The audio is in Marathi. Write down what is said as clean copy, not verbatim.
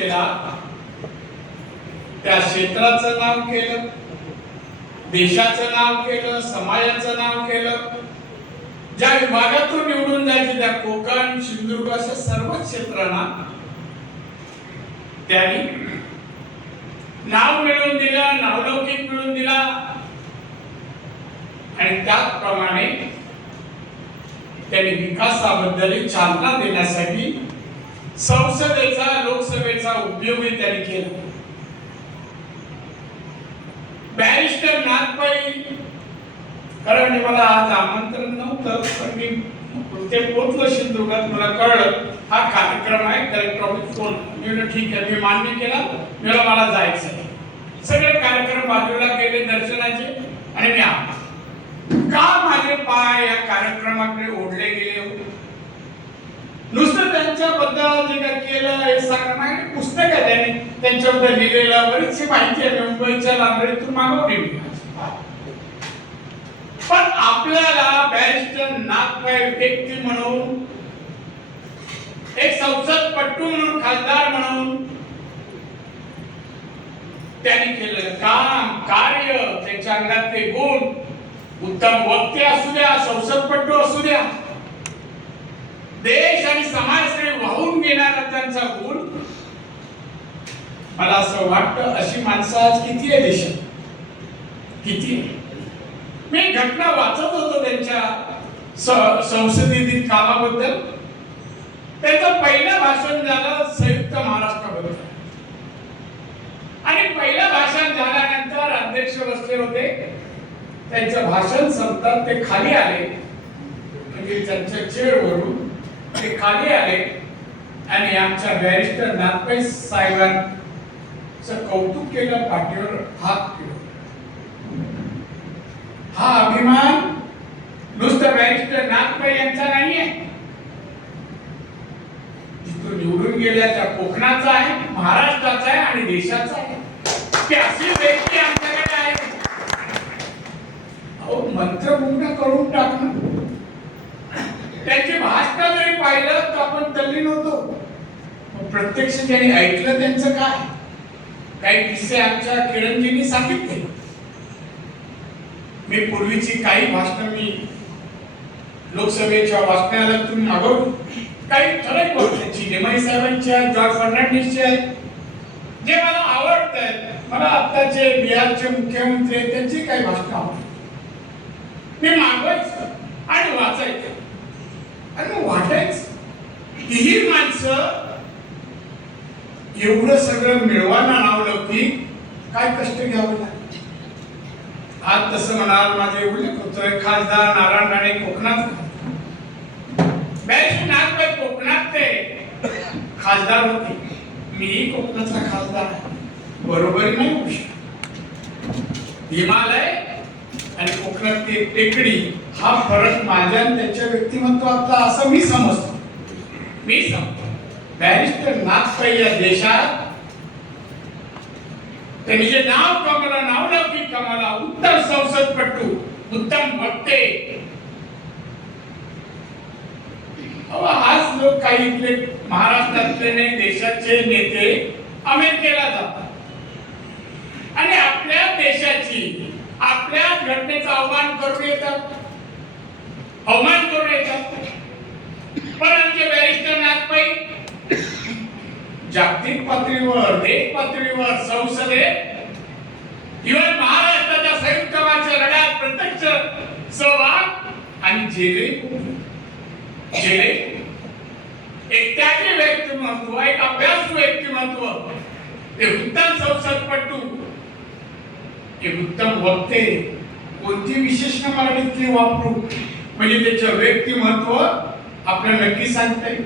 केला, त्या क्षेत्राचं नाव केलं, देशाचं नाव केलं, समाजाचं नाव केलं. ज्या विभागातून निवडून जायचे त्या कोकण, सिंधुदुर्ग अशा सर्व क्षेत्रांना त्यांनी नाव मिळवून दिलं, नावलौकिक मिळवून दिला. आणि त्याचप्रमाणे त्यांनी विकासाबद्दल चालना देण्यासाठी संसदेचा, लोकसभेचा उपयोग त्यांनी केला. बॅरिस्टर नाथपाई, कारण मला आज आमंत्रण नव्हतं, पण मी ते पोहोचलो सिंधुदुर्गात, मला कळलं हा कार्यक्रम आहे कलेक्टर ऑफिस फोन. मी म्हटलं ठीक आहे, मी मान्य केला, मला जायचं आहे. सगळे कार्यक्रम बाजूला केले दर्शनाचे आणि मी आलो. का माझे पाय या कार्यक्रमाकडे ओढले गेले होते? नुसतं त्यांच्याबद्दल जे काय केलं हे सांगणं, पुस्तक आहे त्यांनी त्यांच्याबद्दल लिहिलेलं, बरीचशी माहिती आहे मुंबईच्या लायब्ररीतून मागवली. पण आपल्याला बॅरिस्टर नाथपाई व्यक्ती म्हणून, एक संसदपटू म्हणून, खासदार म्हणून त्यांनी केलेलं काम, कार्य, त्यांच्या अंगातले गुण, उत्तम वक्ते असू द्या, संसदपटू असू द्या, देश आणि समाजाकडे वाहून घेणारा त्यांचा गुण, मला असं वाटतं अशी माणसं आज किती आहे देशात, किती. मी घटना वाचत होतो त्यांच्या संसदेतील कामाबद्दल. त्यांचं पहिलं भाषण झालं संयुक्त महाराष्ट्राबद्दल, आणि पहिलं भाषण झाल्यानंतर अध्यक्ष बसले होते. त्यांचं भाषण संपतात ते खाली आले, म्हणजे त्यांच्या चेअरवरून ते खाली आले आणि आमच्या बॅरिस्टर नाथपाई साहेबांचं कौतुक केलं, पाठीवर हात ठेवला. हा अभिमान नुसतं बॅरिस्टर नाथपाई यांचा नाहीये, जिथून निवडून गेल्या त्या कोकणाचा आहे, महाराष्ट्राचा आहे आणि देशाचा आहे. की अशी व्यक्ती आमच्याकडे आहे. अहो, मंत्रमुग्ध करून टाकणं. त्यांची भाषण जरी पाहिलं तर आपण तल्लीन होतो. प्रत्यक्ष ज्यांनी ऐकलं त्यांचं काय, काही किस्से आमच्या किरणजींनी सांगितले. मी पूर्वीची काही भाषण मी लोकसभेच्या वाचनाला तुम्ही मागवली, काही ठराविक गोष्टींची नेमाई साहेबांची आहे, जॉर्ज फर्नांडिसची आहे, जे मला आवडत आहेत. मला आत्ताचे बिहारचे मुख्यमंत्री आहेत त्यांची काही भाषण आवडतात. मी मागवायचं आणि वाचायचं आणि मग वाटायचं ही माणसं एवढं सगळं मिळवायला लावलं की काय कष्ट घ्यावं लागतं. आज तसं म्हणाल माझे उल्लेख होतोय, खासदार नारायण राणे कोकणात, बॅरिस्टर नाथपाई कोकणात ते खासदार होते. मीही कोकणाचा खासदार आहे, बरोबरी नाही होऊ शकत. हिमालय आणि कोकणातली टेकडी हा फरक माझ्या त्यांच्या व्यक्तिमत्वातला असं मी समजतो. बॅरिस्टर नाथपाई या देशात त्यांनी जे नाव कमावलं, नावलौकिक कमावला, उत्तम संसदपटू, उत्तम वक्ते. आज लोक काही इथले महाराष्ट्रातले नाही, देशाचे नेते अमेरिकेला जातात आणि आपल्या देशाची, आपल्या घटनेचा अवमान करून येतात, अवमान करून येतात. पण आमचे बॅरिस्टर नाथपाई जागतिक पातळीवर, देश पातळीवर, संसदेत, इव्हन महाराष्ट्राच्या संयुक्त महाराष्ट्र लढ्यात प्रत्यक्ष सहभाग आणि जेले एक त्याचे व्यक्तिमत्व, एक अभ्यासू व्यक्तिमत्व, एक उत्तम संसदपटू, एक उत्तम वक्ते. कोणती विशेषण मराठीतली वापरू म्हणजे त्याचं व्यक्तिमत्व आपल्याला नक्की सांगता येईल.